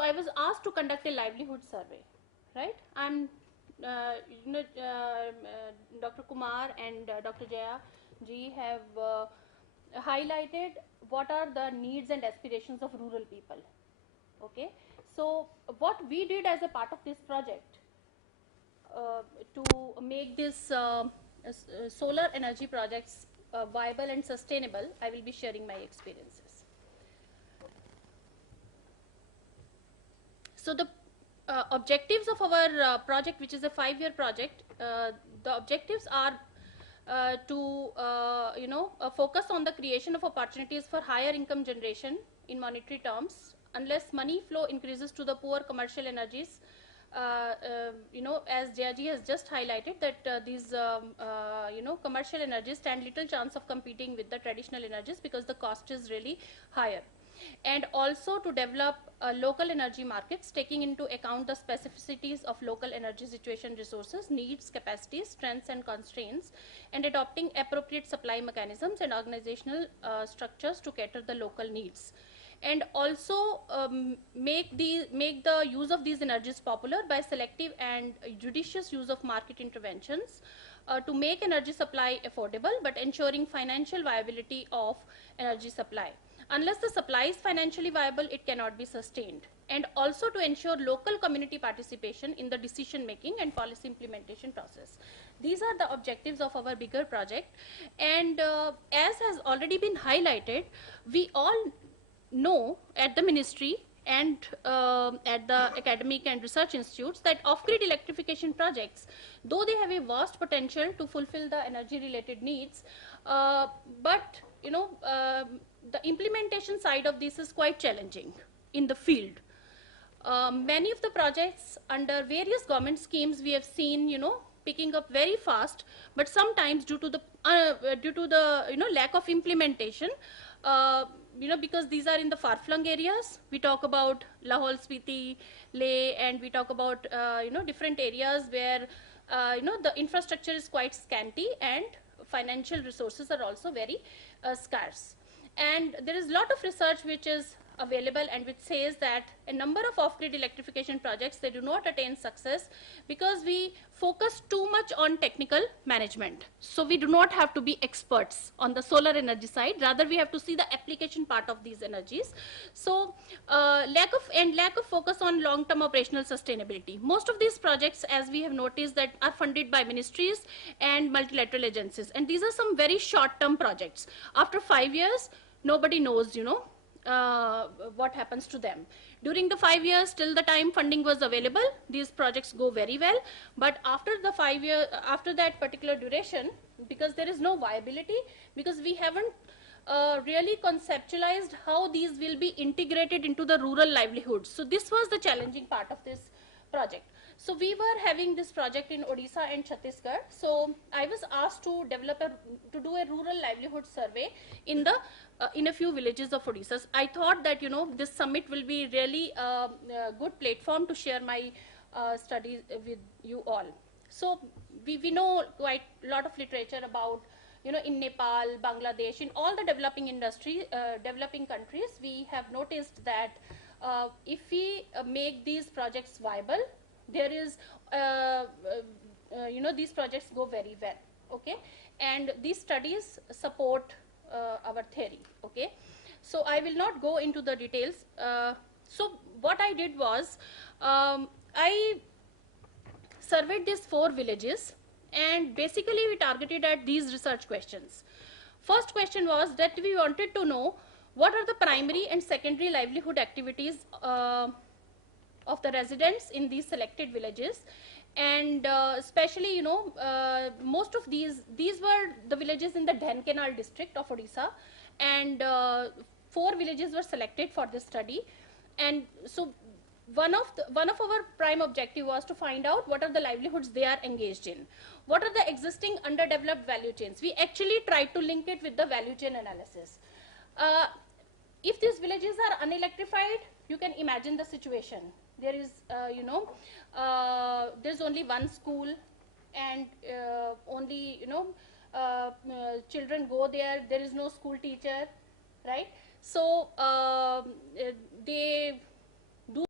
So I was asked to conduct a livelihood survey, right? I'm, Dr. Kumar and Dr. Jaya ji have highlighted what are the needs and aspirations of rural people. Okay, so what we did as a part of this project to make this solar energy projects viable and sustainable, I will be sharing my experiences. So the objectives of our project, which is a 5-year project, the objectives are to focus on the creation of opportunities for higher income generation in monetary terms. Unless money flow increases to the poor commercial energies, as Jayaji has just highlighted, that these commercial energies stand little chance of competing with the traditional energies because the cost is really higher. And also to develop local energy markets, taking into account the specificities of local energy situation, resources, needs, capacities, strengths and constraints, and adopting appropriate supply mechanisms and organizational structures to cater the local needs. And also make the use of these energies popular by selective and judicious use of market interventions to make energy supply affordable, but ensuring financial viability of energy supply. Unless the supply is financially viable, it cannot be sustained. And also to ensure local community participation in the decision making and policy implementation process. These are the objectives of our bigger project. And as has already been highlighted, we all know at the ministry and at the academic and research institutes that off-grid electrification projects, though they have a vast potential to fulfill the energy related needs, but the implementation side of this is quite challenging in the field. Many of the projects under various government schemes we have seen, picking up very fast, but sometimes due to the lack of implementation, because these are in the far-flung areas. We talk about Lahaul, Spiti, Leh, and we talk about different areas where the infrastructure is quite scanty and financial resources are also very scarce. And there is a lot of research which is available and which says that a number of off-grid electrification projects, they do not attain success because we focus too much on technical management. So we do not have to be experts on the solar energy side, rather we have to see the application part of these energies. So lack of focus on long-term operational sustainability. Most of these projects, as we have noticed, that are funded by ministries and multilateral agencies, and these are some very short-term projects. After 5 years, nobody knows, what happens to them. During the 5 years, till the time funding was available, these projects go very well. But after the 5 years, after that particular duration, because there is no viability, because we haven't really conceptualized how these will be integrated into the rural livelihoods. So this was the challenging part of this project. So we were having this project in Odisha and Chhattisgarh. So I was asked to do a rural livelihood survey in a few villages of Odisha. I thought that this summit will be really a good platform to share my studies with you all. So we know quite a lot of literature about in Nepal, Bangladesh, in all the developing countries, we have noticed that if we make these projects viable, there is these projects go very well. Okay, and these studies support our theory. Okay, so I will not go into the details. So what I did was I surveyed these 4 villages, and basically we targeted at these research questions. First question was that we wanted to know what are the primary and secondary livelihood activities of the residents in these selected villages. And especially most of these were the villages in the Dhenkanal district of Odisha, and 4 villages were selected for this study. And so one of our prime objective was to find out what are the livelihoods they are engaged in, what are the existing underdeveloped value chains. We actually tried to link it with the value chain analysis. If these villages are unelectrified, you can imagine the situation. There is there's only one school, and only children go there. There is no school teacher, right? So they